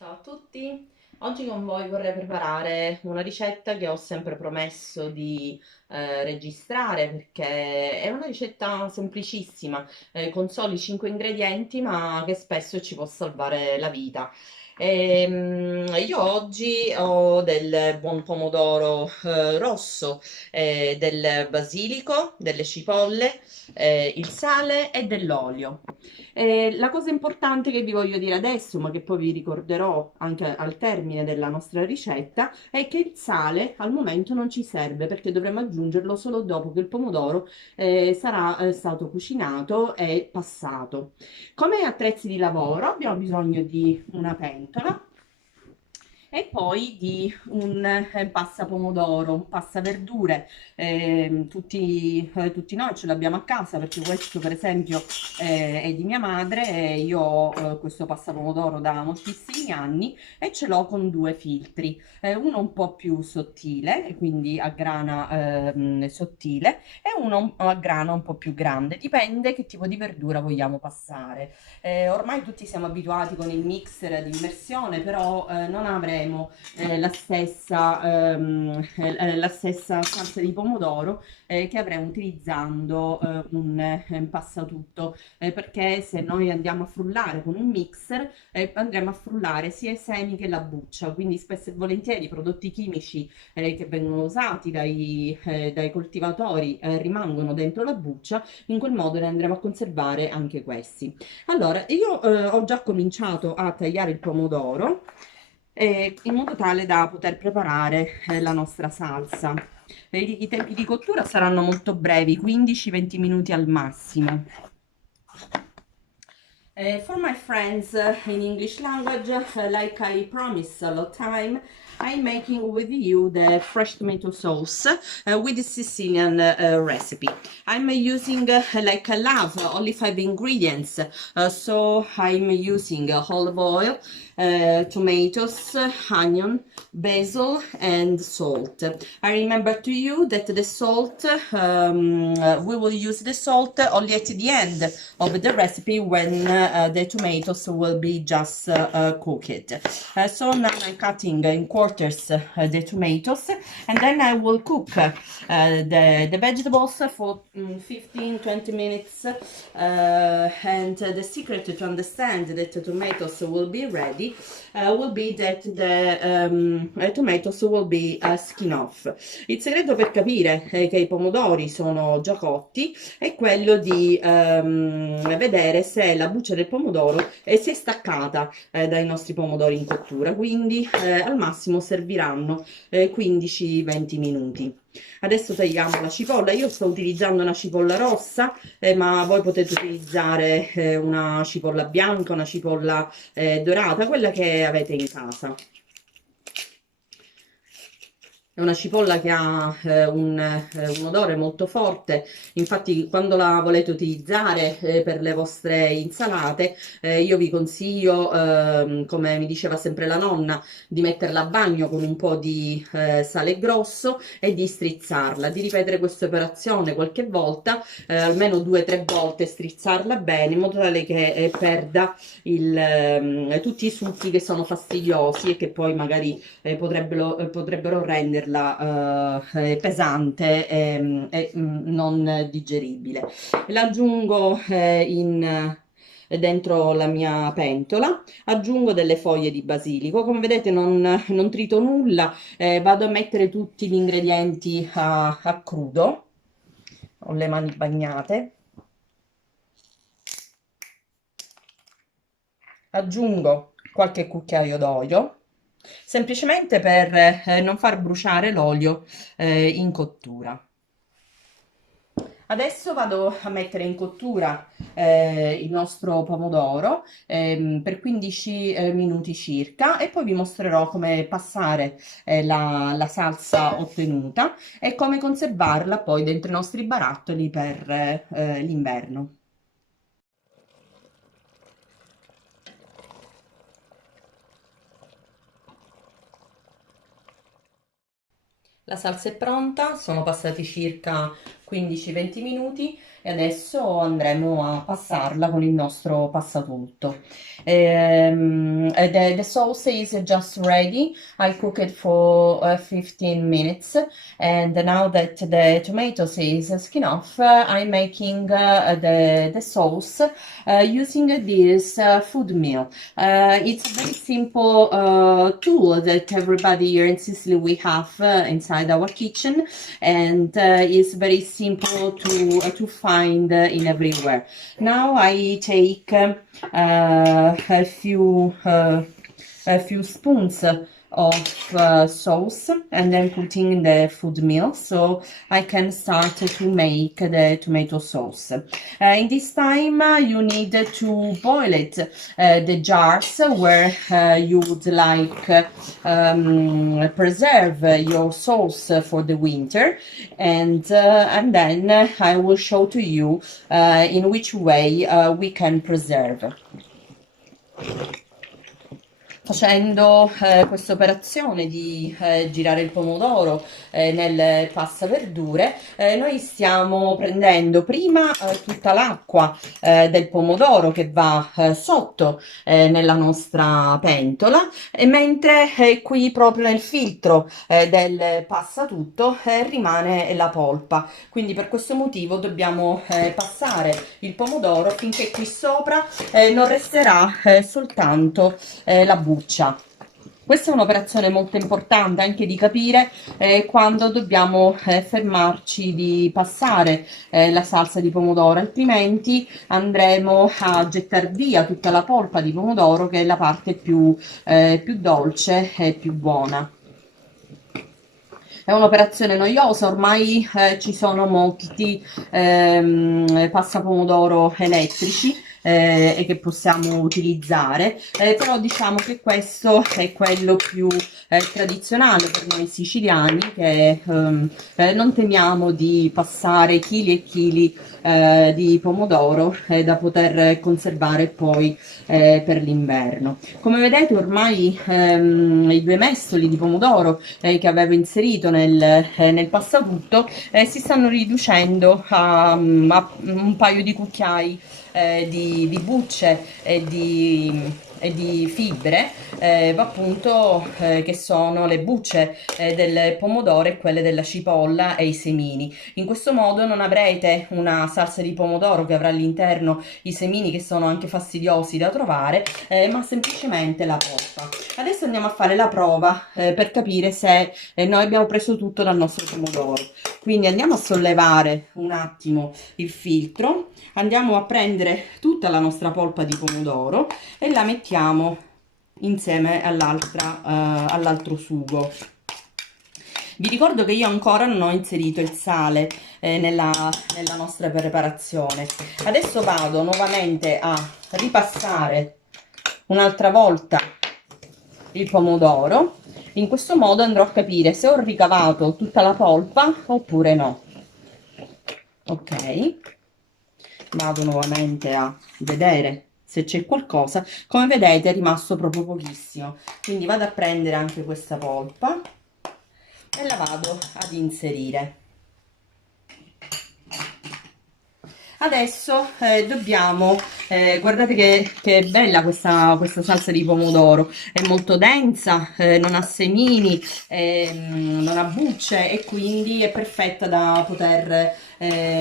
Ciao a tutti, oggi con voi vorrei preparare una ricetta che ho sempre promesso di registrare perché è una ricetta semplicissima, con soli 5 ingredienti, ma che spesso ci può salvare la vita. Io oggi ho del buon pomodoro rosso, del basilico, delle cipolle, il sale e dell'olio. La cosa importante che vi voglio dire adesso, ma che poi vi ricorderò anche al termine della nostra ricetta, è che il sale al momento non ci serve perché dovremo aggiungerlo solo dopo che il pomodoro sarà stato cucinato e passato. Come attrezzi di lavoro abbiamo bisogno di una pentola e poi di un passapomodoro, un passaverdure. Tutti noi ce l'abbiamo a casa perché questo per esempio è di mia madre e io ho questo passapomodoro da moltissimi anni e ce l'ho con due filtri, uno un po' più sottile, e quindi a grana sottile, e uno a grana un po' più grande, dipende che tipo di verdura vogliamo passare. Ormai tutti siamo abituati con il mixer di immersione, però non avremo la stessa salsa di pomodoro che avremo utilizzando un passatutto, perché se noi andiamo a frullare con un mixer andremo a frullare sia i semi che la buccia, quindi spesso e volentieri i prodotti chimici che vengono usati dai coltivatori rimangono dentro la buccia, in quel modo ne andremo a conservare anche questi. Allora, io ho già cominciato a tagliare il pomodoro in modo tale da poter preparare la nostra salsa. I tempi di cottura saranno molto brevi, 15-20 minuti al massimo. For my friends in English language, like I promised a lot of time, I'm making with you the fresh tomato sauce with the Sicilian recipe. I'm using like I love only 5 ingredients, so I'm using olive oil, tomatoes, onion, basil, and salt. I remember to you that the salt we will use the salt only at the end of the recipe when the tomatoes will be just cooked. So now I'm cutting in quarters the tomatoes, and then I will cook the vegetables for 15-20 minutes. And the secret to understand that the tomatoes will be ready will be that the tomatoes will be skin off. Il segreto per capire che i pomodori sono già cotti è quello di vedere se la buccia del pomodoro si è staccata dai nostri pomodori in cottura, quindi al massimo serviranno 15-20 minuti. Adesso tagliamo la cipolla. Io sto utilizzando una cipolla rossa, ma voi potete utilizzare una cipolla bianca, una cipolla dorata, quella che avete in casa. È una cipolla che ha un odore molto forte, infatti quando la volete utilizzare per le vostre insalate, io vi consiglio, come mi diceva sempre la nonna, di metterla a bagno con un po' di sale grosso e di strizzarla, di ripetere questa operazione qualche volta, almeno 2 o 3 volte, strizzarla bene in modo tale che perda tutti i succhi che sono fastidiosi e che poi magari potrebbero renderla pesante e non digeribile. L'aggiungo dentro la mia pentola, aggiungo delle foglie di basilico, come vedete non trito nulla, vado a mettere tutti gli ingredienti a crudo, ho le mani bagnate, aggiungo qualche cucchiaio d'olio, semplicemente per non far bruciare l'olio in cottura. Adesso vado a mettere in cottura il nostro pomodoro per 15 minuti circa e poi vi mostrerò come passare la salsa ottenuta e come conservarla poi dentro i nostri barattoli per l'inverno. La salsa è pronta, sono passati circa 15-20 minuti e adesso andremo a passarla con il nostro passatutto. The sauce is just ready. I cook it for 15 minutes, and now that the tomatoes is skin off, I'm making the sauce using this food meal. It's a very simple tool that everybody here in Sicily we have inside our kitchen, and it's very simple to find in everywhere. Now I take a few spoons of sauce and then putting in the food meal so I can start to make the tomato sauce. In this time you need to boil it, the jars where you would like preserve your sauce for the winter, and then I will show to you in which way we can preserve. Facendo questa operazione di girare il pomodoro nel passaverdure, noi stiamo prendendo prima tutta l'acqua del pomodoro che va sotto nella nostra pentola, e mentre qui proprio nel filtro del passatutto rimane la polpa. Quindi per questo motivo dobbiamo passare il pomodoro finché qui sopra non resterà soltanto la buccia. Questa è un'operazione molto importante anche di capire quando dobbiamo fermarci di passare la salsa di pomodoro, altrimenti andremo a gettare via tutta la polpa di pomodoro, che è la parte più dolce e più buona. È un'operazione noiosa, ormai ci sono molti passapomodoro elettrici e che possiamo utilizzare, però diciamo che questo è quello più tradizionale per noi siciliani, che non temiamo di passare chili e chili di pomodoro da poter conservare poi per l'inverno. Come vedete ormai i 2 mestoli di pomodoro che avevo inserito nel passatutto si stanno riducendo a un paio di cucchiai di bucce e di fibre, appunto, che sono le bucce del pomodoro e quelle della cipolla e i semini. In questo modo non avrete una salsa di pomodoro che avrà all'interno i semini, che sono anche fastidiosi da trovare, ma semplicemente la polpa. Adesso andiamo a fare la prova per capire se noi abbiamo preso tutto dal nostro pomodoro. Quindi andiamo a sollevare un attimo il filtro, andiamo a prendere tutta la nostra polpa di pomodoro e la mettiamo insieme all'altro sugo. Vi ricordo che io ancora non ho inserito il sale nella nostra preparazione. Adesso vado nuovamente a ripassare un'altra volta il pomodoro. In questo modo andrò a capire se ho ricavato tutta la polpa oppure no. Ok, vado nuovamente a vedere se c'è qualcosa. Come vedete è rimasto proprio pochissimo, quindi vado a prendere anche questa polpa e la vado ad inserire. Adesso dobbiamo, guardate che è bella questa salsa di pomodoro, è molto densa, non ha semini, non ha bucce, e quindi è perfetta da poter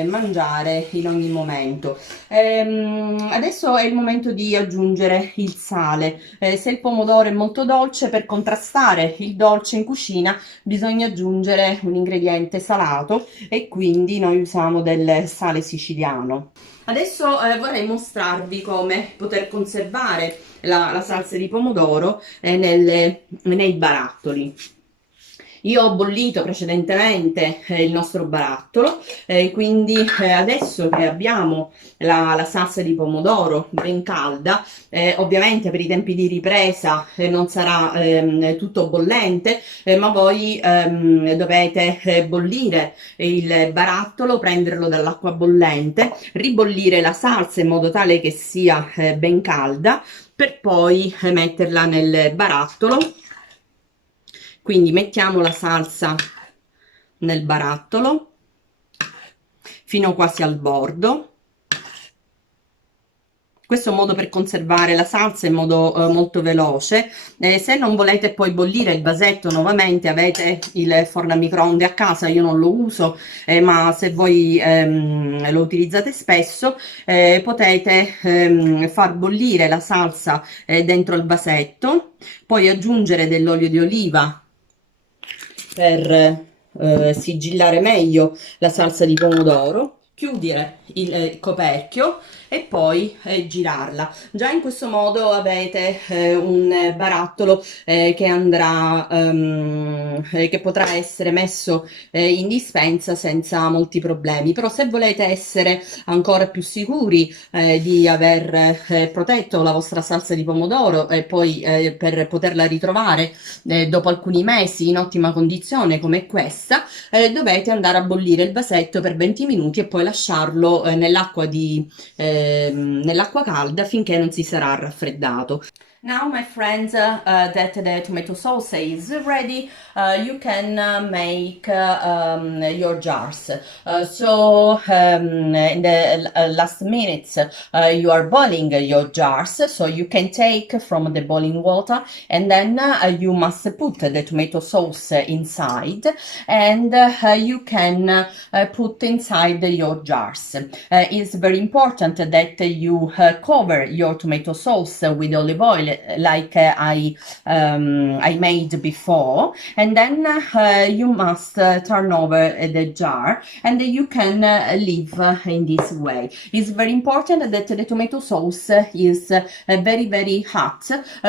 mangiare in ogni momento. Adesso è il momento di aggiungere il sale. Se il pomodoro è molto dolce, per contrastare il dolce in cucina bisogna aggiungere un ingrediente salato, e quindi noi usiamo del sale siciliano. Adesso vorrei mostrarvi come poter conservare la salsa di pomodoro nei barattoli. Io ho bollito precedentemente il nostro barattolo, quindi adesso che abbiamo la salsa di pomodoro ben calda, ovviamente per i tempi di ripresa non sarà tutto bollente, ma voi dovete bollire il barattolo, prenderlo dall'acqua bollente, ribollire la salsa in modo tale che sia ben calda, per poi metterla nel barattolo. Quindi mettiamo la salsa nel barattolo, fino quasi al bordo. Questo è un modo per conservare la salsa in modo molto veloce. Se non volete poi bollire il vasetto nuovamente, avete il forno a microonde a casa, io non lo uso, ma se voi lo utilizzate spesso, potete far bollire la salsa dentro il vasetto, poi aggiungere dell'olio di oliva per sigillare meglio la salsa di pomodoro, chiudere il coperchio e poi girarla. Già in questo modo avete un barattolo che andrà che potrà essere messo in dispensa senza molti problemi. Però se volete essere ancora più sicuri di aver protetto la vostra salsa di pomodoro e poi per poterla ritrovare dopo alcuni mesi in ottima condizione come questa, dovete andare a bollire il vasetto per 20 minuti e poi lasciarlo nell'acqua calda finché non si sarà raffreddato. Now, my friends, that the tomato sauce is ready, you can make your jars. In the last minutes, you are boiling your jars, so you can take from the boiling water, and then you must put the tomato sauce inside, and you can put inside your jars. It's very important that you cover your tomato sauce with olive oil like I made before, and then you must turn over the jar, and you can leave in this way. It's very important that the tomato sauce is very hot,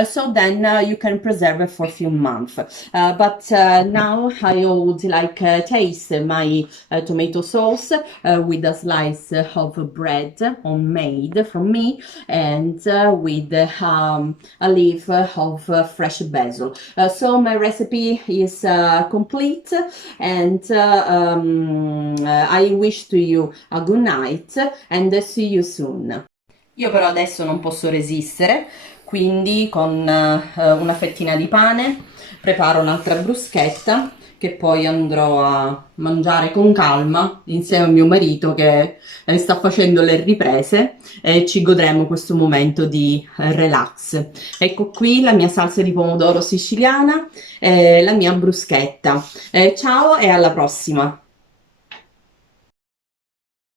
so then you can preserve it for a few months. But now I would like taste my tomato sauce with a slice of bread homemade from me, and with a leaf of fresh basil. So my recipe is complete, and I wish to you a good night and see you soon. Io però adesso non posso resistere, quindi con una fettina di pane preparo un'altra bruschetta che poi andrò a mangiare con calma insieme a mio marito che sta facendo le riprese, e ci godremo questo momento di relax. Ecco qui la mia salsa di pomodoro siciliana, la mia bruschetta. Ciao e alla prossima!